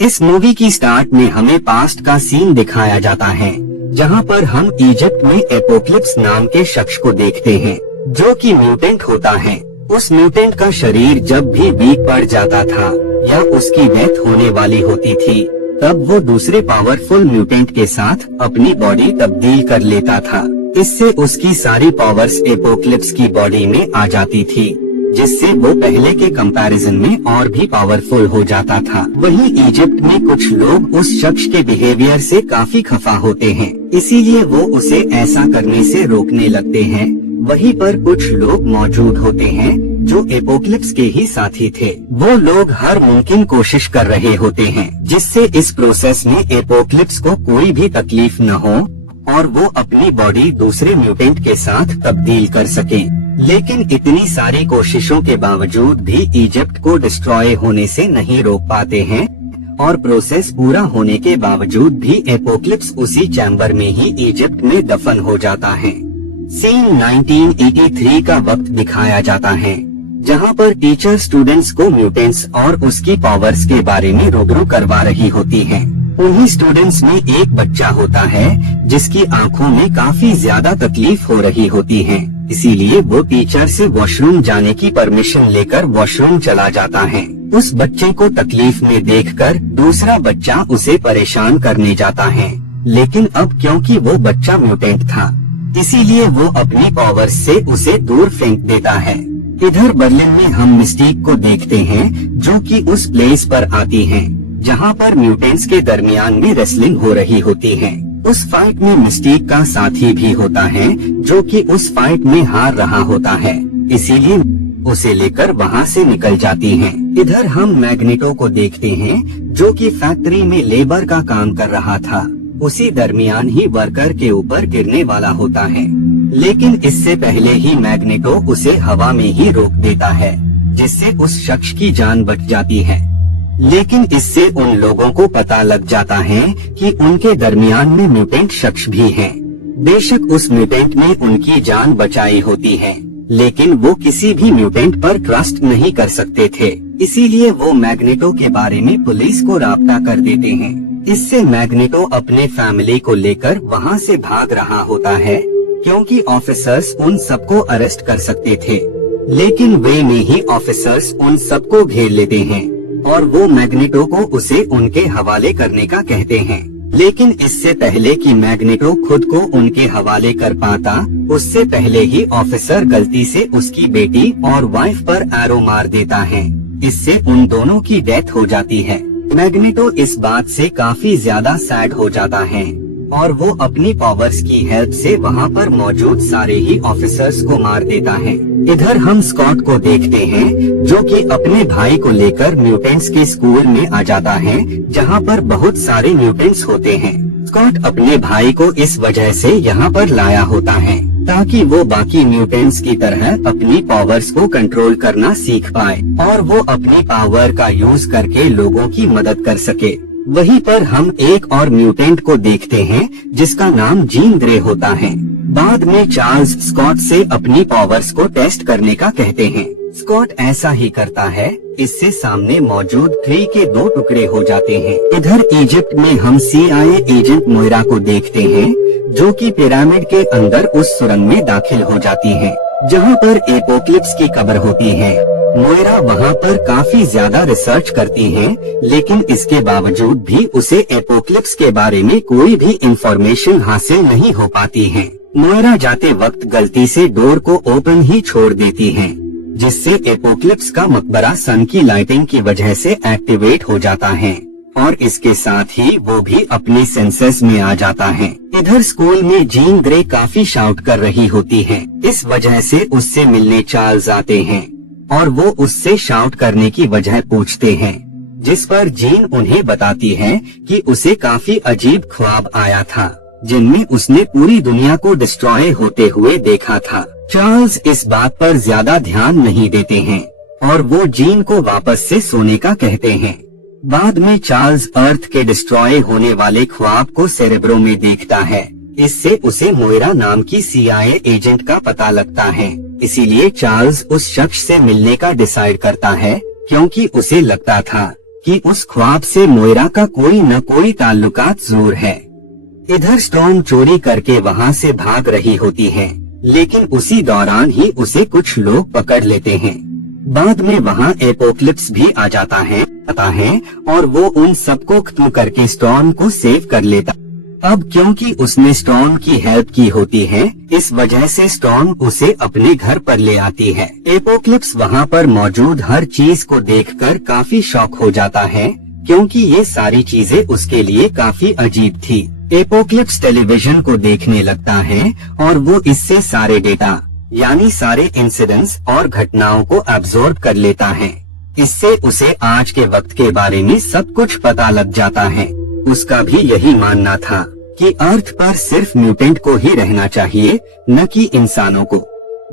इस मूवी की स्टार्ट में हमें पास्ट का सीन दिखाया जाता है, जहां पर हम इजिप्ट में एपोक्लिप्स नाम के शख्स को देखते हैं, जो कि म्यूटेंट होता है। उस म्यूटेंट का शरीर जब भी वीक पड़ जाता था या उसकी डेथ होने वाली होती थी, तब वो दूसरे पावरफुल म्यूटेंट के साथ अपनी बॉडी तब्दील कर लेता था। इससे उसकी सारी पावर्स एपोक्लिप्स की बॉडी में आ जाती थी, जिससे वो पहले के कंपैरिजन में और भी पावरफुल हो जाता था। वहीं इजिप्ट में कुछ लोग उस शख्स के बिहेवियर से काफी खफा होते हैं, इसीलिए वो उसे ऐसा करने से रोकने लगते हैं। वहीं पर कुछ लोग मौजूद होते हैं जो एपोक्लिप्स के ही साथी थे। वो लोग हर मुमकिन कोशिश कर रहे होते हैं जिससे इस प्रोसेस में एपोक्लिप्स को कोई भी तकलीफ न हो और वो अपनी बॉडी दूसरे म्यूटेंट के साथ तब्दील कर सके। लेकिन इतनी सारी कोशिशों के बावजूद भी इजिप्ट को डिस्ट्रॉय होने से नहीं रोक पाते हैं और प्रोसेस पूरा होने के बावजूद भी एपोक्लिप्स उसी चैम्बर में ही इजिप्ट में दफन हो जाता है। सीन 1983 का वक्त दिखाया जाता है, जहां पर टीचर स्टूडेंट्स को म्यूटेंट्स और उसकी पावर्स के बारे में रूबरू करवा रही होती है। उन्हीं स्टूडेंट्स में एक बच्चा होता है जिसकी आंखों में काफी ज्यादा तकलीफ हो रही होती है, इसीलिए वो टीचर से वॉशरूम जाने की परमिशन लेकर वॉशरूम चला जाता है। उस बच्चे को तकलीफ में देखकर दूसरा बच्चा उसे परेशान करने जाता है, लेकिन अब क्योंकि वो बच्चा म्यूटेंट था, इसीलिए वो अपनी पावर्स से उसे दूर फेंक देता है। इधर बर्लिन में हम मिस्टीक को देखते हैं, जो कि उस प्लेस पर आती है जहां पर म्यूटेंट्स के दरमियान में रेसलिंग हो रही होती है। उस फाइट में मिस्टीक का साथी भी होता है, जो कि उस फाइट में हार रहा होता है, इसीलिए उसे लेकर वहां से निकल जाती हैं। इधर हम मैग्नेटो को देखते हैं, जो कि फैक्ट्री में लेबर का काम कर रहा था। उसी दरमियान ही वर्कर के ऊपर गिरने वाला होता है, लेकिन इससे पहले ही मैग्नेटो उसे हवा में ही रोक देता है, जिससे उस शख्स की जान बच जाती है। लेकिन इससे उन लोगों को पता लग जाता है कि उनके दरमियान में म्यूटेंट शख्स भी हैं। बेशक उस म्यूटेंट ने उनकी जान बचाई होती है, लेकिन वो किसी भी म्यूटेंट पर ट्रस्ट नहीं कर सकते थे, इसीलिए वो मैग्नेटो के बारे में पुलिस को राब्ता कर देते हैं। इससे मैग्नेटो अपने फैमिली को लेकर वहाँ से भाग रहा होता है, क्योंकि ऑफिसर्स उन सबको अरेस्ट कर सकते थे, लेकिन वे में ही ऑफिसर्स उन सबको घेर लेते हैं और वो मैग्नेटो को उसे उनके हवाले करने का कहते हैं। लेकिन इससे पहले कि मैग्नेटो खुद को उनके हवाले कर पाता, उससे पहले ही ऑफिसर गलती से उसकी बेटी और वाइफ पर एरो मार देता है। इससे उन दोनों की डेथ हो जाती है। मैग्नेटो इस बात से काफी ज्यादा सैड हो जाता है और वो अपनी पावर्स की हेल्प से वहाँ पर मौजूद सारे ही ऑफिसर्स को मार देता है। इधर हम स्कॉट को देखते हैं, जो कि अपने भाई को लेकर म्यूटेंट्स के स्कूल में आ जाता है, जहाँ पर बहुत सारे म्यूटेंट्स होते हैं। स्कॉट अपने भाई को इस वजह से यहाँ पर लाया होता है ताकि वो बाकी म्यूटेंट्स की तरह अपनी पावर्स को कंट्रोल करना सीख पाए और वो अपनी पावर का यूज करके लोगों की मदद कर सके। वहीं पर हम एक और म्यूटेंट को देखते हैं, जिसका नाम जीन ग्रे होता है। बाद में चार्ल्स स्कॉट से अपनी पावर्स को टेस्ट करने का कहते हैं। स्कॉट ऐसा ही करता है, इससे सामने मौजूद ट्री के 2 टुकड़े हो जाते हैं। इधर इजिप्ट में हम CIA एजेंट मोइरा को देखते हैं, जो कि पिरामिड के अंदर उस सुरंग में दाखिल हो जाती है, जहां पर एपोक्लिप्स की कब्र होती है। मोइरा वहां पर काफी ज्यादा रिसर्च करती है, लेकिन इसके बावजूद भी उसे एपोक्लिप्स के बारे में कोई भी इंफॉर्मेशन हासिल नहीं हो पाती है। मोइरा जाते वक्त गलती से डोर को ओपन ही छोड़ देती है, जिससे एपोक्लिप्स का मकबरा सन की लाइटिंग की वजह से एक्टिवेट हो जाता है और इसके साथ ही वो भी अपने सेंसेस में आ जाता है। इधर स्कूल में जीन ग्रे काफी शाउट कर रही होती है, इस वजह से उससे मिलने चार्ल्स आते हैं और वो उससे शाउट करने की वजह पूछते हैं, जिस पर जीन उन्हें बताती है कि उसे काफी अजीब ख्वाब आया था, जिनमें उसने पूरी दुनिया को डिस्ट्रॉय होते हुए देखा था। चार्ल्स इस बात पर ज्यादा ध्यान नहीं देते हैं और वो जीन को वापस से सोने का कहते हैं। बाद में चार्ल्स अर्थ के डिस्ट्रॉय होने वाले ख्वाब को सेरेब्रो में देखता है, इससे उसे मोइरा नाम की CIA एजेंट का पता लगता है। इसीलिए चार्ल्स उस शख्स से मिलने का डिसाइड करता है, क्योंकि उसे लगता था कि उस ख्वाब से मोइरा का कोई न कोई ताल्लुकात जरूर है। इधर स्टॉर्म चोरी करके वहाँ से भाग रही होती है, लेकिन उसी दौरान ही उसे कुछ लोग पकड़ लेते हैं। बाद में वहाँ एपोक्लिप्स भी आ जाता है और वो उन सबको खत्म करके स्टॉर्म को सेव कर लेता। अब क्योंकि उसने स्टॉर्म की हेल्प की होती है, इस वजह से स्टॉर्म उसे अपने घर पर ले आती है। एपोक्लिप्स वहाँ पर मौजूद हर चीज को देखकर काफी शॉक हो जाता है, क्योंकि ये सारी चीजें उसके लिए काफी अजीब थी। एपोक्लिप्स टेलीविजन को देखने लगता है और वो इससे सारे डेटा यानी सारे इंसिडेंट्स और घटनाओं को एब्जॉर्ब कर लेता है। इससे उसे आज के वक्त के बारे में सब कुछ पता लग जाता है। उसका भी यही मानना था कि अर्थ पर सिर्फ म्यूटेंट को ही रहना चाहिए, न कि इंसानों को।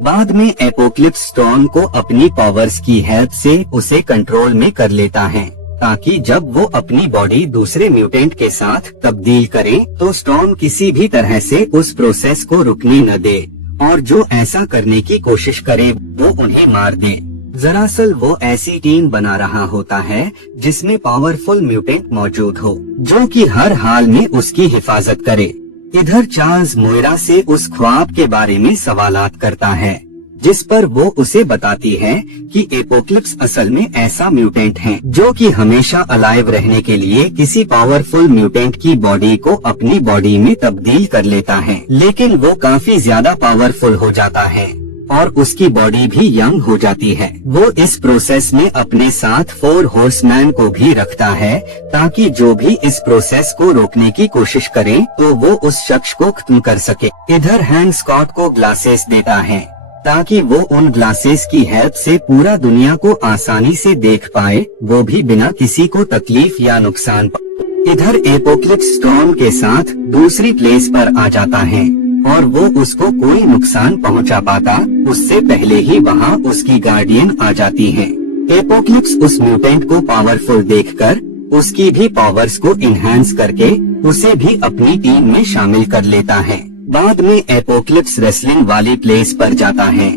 बाद में एपोक्लिप्स स्टॉर्म को अपनी पावर्स की हेल्प से उसे कंट्रोल में कर लेता है, ताकि जब वो अपनी बॉडी दूसरे म्यूटेंट के साथ तब्दील करे तो स्टॉर्म किसी भी तरह से उस प्रोसेस को रुकने न दे, और जो ऐसा करने की कोशिश करे वो उन्हें मार दे। दरअसल वो ऐसी टीम बना रहा होता है जिसमें पावरफुल म्यूटेंट मौजूद हो, जो कि हर हाल में उसकी हिफाजत करे। इधर चार्ल्स मोइरा से उस ख्वाब के बारे में सवालात करता है, जिस पर वो उसे बताती है कि एपोक्लिप्स असल में ऐसा म्यूटेंट है जो कि हमेशा अलाइव रहने के लिए किसी पावरफुल म्यूटेंट की बॉडी को अपनी बॉडी में तब्दील कर लेता है, लेकिन वो काफी ज्यादा पावरफुल हो जाता है और उसकी बॉडी भी यंग हो जाती है। वो इस प्रोसेस में अपने साथ 4 हॉर्समैन को भी रखता है, ताकि जो भी इस प्रोसेस को रोकने की कोशिश करे तो वो उस शख्स को खत्म कर सके। इधर हैंक स्कॉट को ग्लासेस देता है, ताकि वो उन ग्लासेस की हेल्प से पूरा दुनिया को आसानी से देख पाए, वो भी बिना किसी को तकलीफ या नुकसान पाए। इधर एपोक्लिप्स स्टॉर्म के साथ दूसरी प्लेस पर आ जाता है और वो उसको कोई नुकसान पहुंचा पाता उससे पहले ही वहाँ उसकी गार्डियन आ जाती है। एपोक्लिप्स उस म्यूटेंट को पावरफुल देखकर उसकी भी पावर्स को इनहेंस करके उसे भी अपनी टीम में शामिल कर लेता है। बाद में एपोक्लिप्स रेसलिंग वाली प्लेस पर जाता है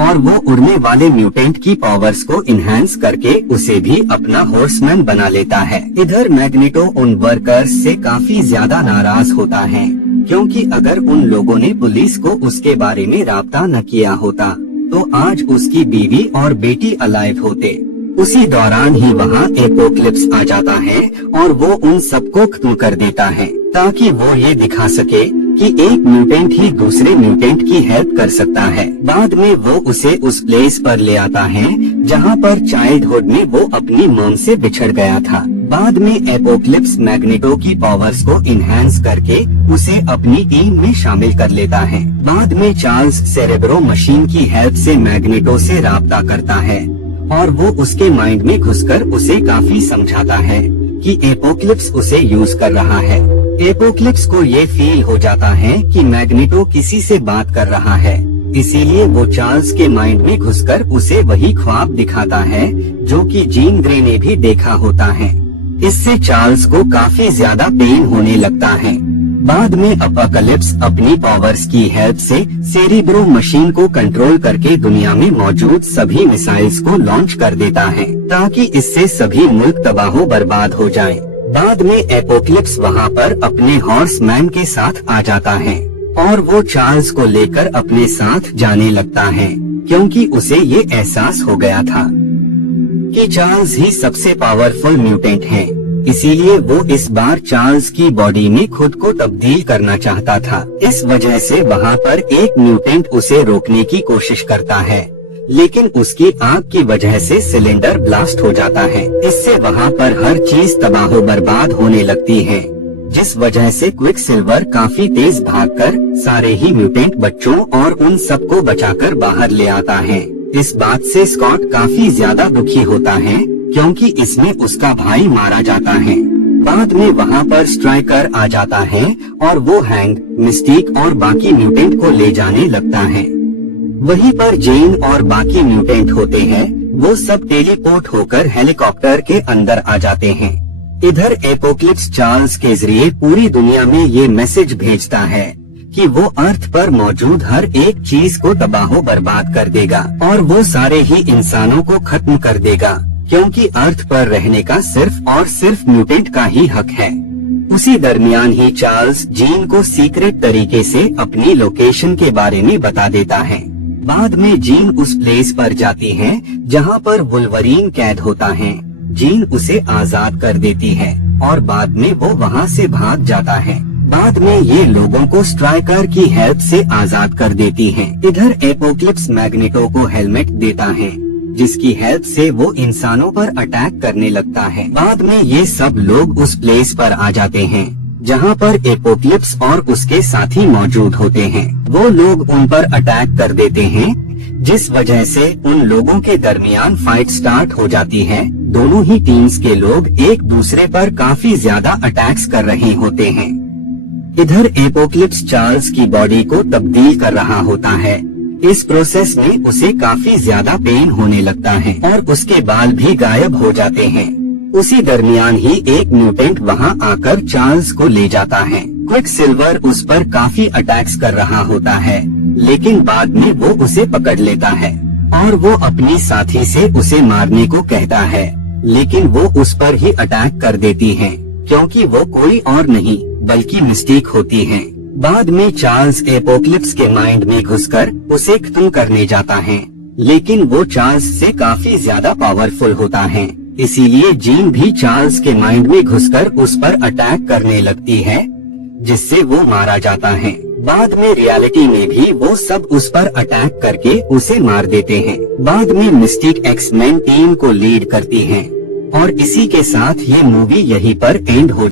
और वो उड़ने वाले म्यूटेंट की पावर्स को इनहेंस करके उसे भी अपना हॉर्समैन बना लेता है। इधर मैग्नेटो उन वर्कर्स से काफी ज्यादा नाराज होता है, क्योंकि अगर उन लोगों ने पुलिस को उसके बारे में राब्ता न किया होता तो आज उसकी बीवी और बेटी अलाइव होते। उसी दौरान ही वहाँ एपोक्लिप्स आ जाता है और वो उन सबको खत्म कर देता है, ताकि वो ये दिखा सके कि एक म्यूटेंट ही दूसरे म्यूटेंट की हेल्प कर सकता है। बाद में वो उसे उस प्लेस पर ले आता है जहाँ पर चाइल्डहुड में वो अपनी मॉम से बिछड़ गया था। बाद में एपोक्लिप्स मैग्नेटो की पावर्स को इनहेंस करके उसे अपनी टीम में शामिल कर लेता है। बाद में चार्ल्स सेरेब्रो मशीन की हेल्प से मैग्नेटो से राब्ता करता है और वो उसके माइंड में घुसकर उसे काफी समझाता है कि एपोक्लिप्स उसे यूज कर रहा है। एपोक्लिप्स को ये फील हो जाता है कि मैग्नेटो किसी से बात कर रहा है, इसीलिए वो चार्ल्स के माइंड में घुसकर उसे वही ख्वाब दिखाता है जो कि जीन ग्रे ने भी देखा होता है। इससे चार्ल्स को काफी ज्यादा पेन होने लगता है। बाद में अपोकलिप्स अपनी पावर्स की हेल्प से सेरेब्रो मशीन को कंट्रोल करके दुनिया में मौजूद सभी मिसाइल्स को लॉन्च कर देता है, ताकि इससे सभी मुल्क तबाह बर्बाद हो जाएं। बाद में एपोक्लिप्स वहाँ पर अपने हॉर्समैन के साथ आ जाता है और वो चार्ल्स को लेकर अपने साथ जाने लगता है, क्योंकि उसे ये एहसास हो गया था कि चार्ल्स ही सबसे पावरफुल म्यूटेंट है। इसीलिए वो इस बार चार्ल्स की बॉडी में खुद को तब्दील करना चाहता था। इस वजह से वहाँ पर एक म्यूटेंट उसे रोकने की कोशिश करता है, लेकिन उसकी आग की वजह से सिलेंडर ब्लास्ट हो जाता है। इससे वहाँ पर हर चीज तबाह बर्बाद होने लगती है, जिस वजह से क्विकसिल्वर काफी तेज भागकर सारे ही म्यूटेंट बच्चों और उन सबको बचाकर बाहर ले आता है। इस बात से स्कॉट काफी ज्यादा दुखी होता है, क्योंकि इसमें उसका भाई मारा जाता है। बाद में वहाँ पर स्ट्राइकर आ जाता है और वो हैंग, मिस्टिक और बाकी म्यूटेंट को ले जाने लगता है। वहीं पर जेन और बाकी म्यूटेंट होते हैं, वो सब टेलीपोर्ट होकर हेलीकॉप्टर के अंदर आ जाते हैं। इधर एपोक्लिप्स चार्ल्स के जरिए पूरी दुनिया में ये मैसेज भेजता है कि वो अर्थ पर मौजूद हर एक चीज को तबाह बर्बाद कर देगा और वो सारे ही इंसानों को खत्म कर देगा, क्योंकि अर्थ पर रहने का सिर्फ और सिर्फ म्यूटेंट का ही हक है। उसी दरमियान ही चार्ल्स जीन को सीक्रेट तरीके से अपनी लोकेशन के बारे में बता देता है। बाद में जीन उस प्लेस पर जाती है जहां पर वुल्वरीन कैद होता है। जीन उसे आजाद कर देती है और बाद में वो वहां से भाग जाता है। बाद में ये लोगों को स्ट्राइकर की हेल्प से आजाद कर देती है। इधर एपोक्लिप्स मैग्नेटो को हेलमेट देता है जिसकी हेल्प से वो इंसानों पर अटैक करने लगता है। बाद में ये सब लोग उस प्लेस पर आ जाते हैं जहां पर एपोक्लिप्स और उसके साथी मौजूद होते हैं। वो लोग उन पर अटैक कर देते हैं जिस वजह से उन लोगों के दरमियान फाइट स्टार्ट हो जाती है। दोनों ही टीम्स के लोग एक दूसरे पर काफी ज्यादा अटैक्स कर रहे होते हैं। इधर एपोक्लिप्स चार्ल्स की बॉडी को तब्दील कर रहा होता है। इस प्रोसेस में उसे काफी ज्यादा पेन होने लगता है और उसके बाल भी गायब हो जाते हैं। उसी दरमियान ही एक म्यूटेंट वहां आकर चार्ल्स को ले जाता है। क्विकसिल्वर उस पर काफी अटैक्स कर रहा होता है, लेकिन बाद में वो उसे पकड़ लेता है और वो अपनी साथी से उसे मारने को कहता है, लेकिन वो उस पर ही अटैक कर देती है क्योंकि वो कोई और नहीं बल्कि मिस्टेक होती है। बाद में चार्ल्स एपोक्लिप्स के माइंड में घुसकर उसे खत्म करने जाता है, लेकिन वो चार्ल्स से काफी ज्यादा पावरफुल होता है। इसीलिए जीन भी चार्ल्स के माइंड में घुसकर उस पर अटैक करने लगती है जिससे वो मारा जाता है। बाद में रियलिटी में भी वो सब उस पर अटैक करके उसे मार देते हैं। बाद में मिस्टिक एक्स-मैन टीम को लीड करती है और इसी के साथ ये मूवी यहीं पर एंड हो